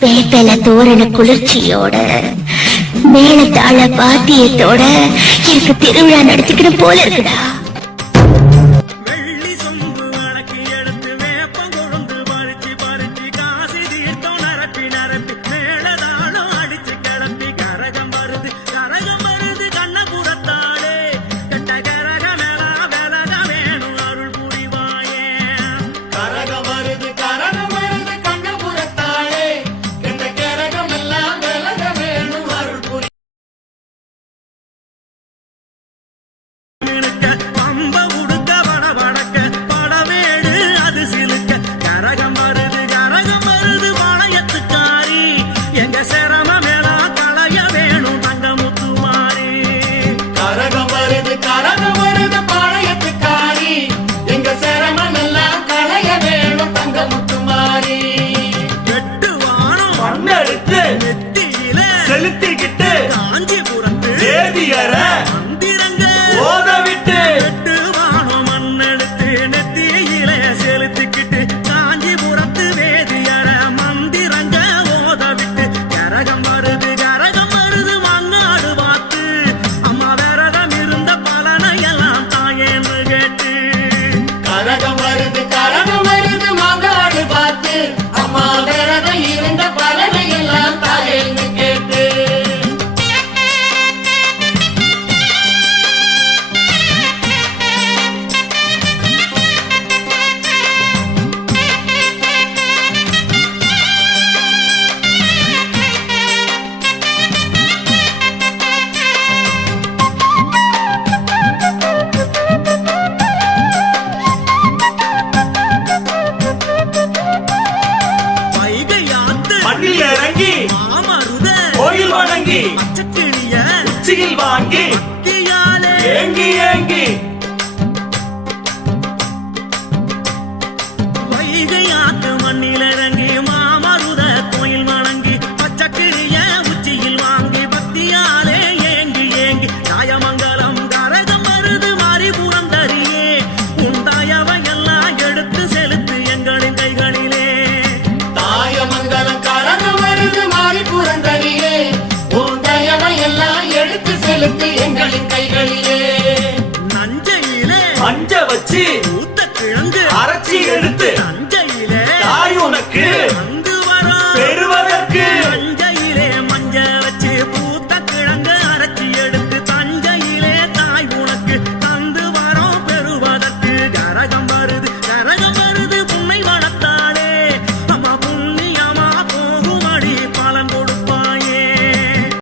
வேப்பல தோரண குளிர்ச்சியோட மேளத்தாள பாத்தியத்தோட எனக்கு திருவிழா நடத்திக்கிற போல இருக்குடா. வாங்கி ஏங்கி ஏங்கி வைகையாத்து மண்ணில் இறங்கி மாமருத கோயில் வணங்கி பச்சக்கிரிய உச்சியில் வாங்கி பக்தியாலே ஏங்கி ஏங்கி தாயமங்கலம் கரகம் மருது மாரிபுரம் தரியே உண்டாயவையெல்லாம் எடுத்து செலுத்து எங்களின் கைகளிலே. தாயமங்கலம் கரகம் மருது மாரிபுரம் தரியே உண்டாயவையெல்லாம் எடுத்து செலுத்து எங்களின் கைகளிலே. நஞ்சையிலே மஞ்ச வச்சு ஊத்த கிழங்கு அரைச்சி எடுத்து நஞ்சையிலே தாய் உனக்கு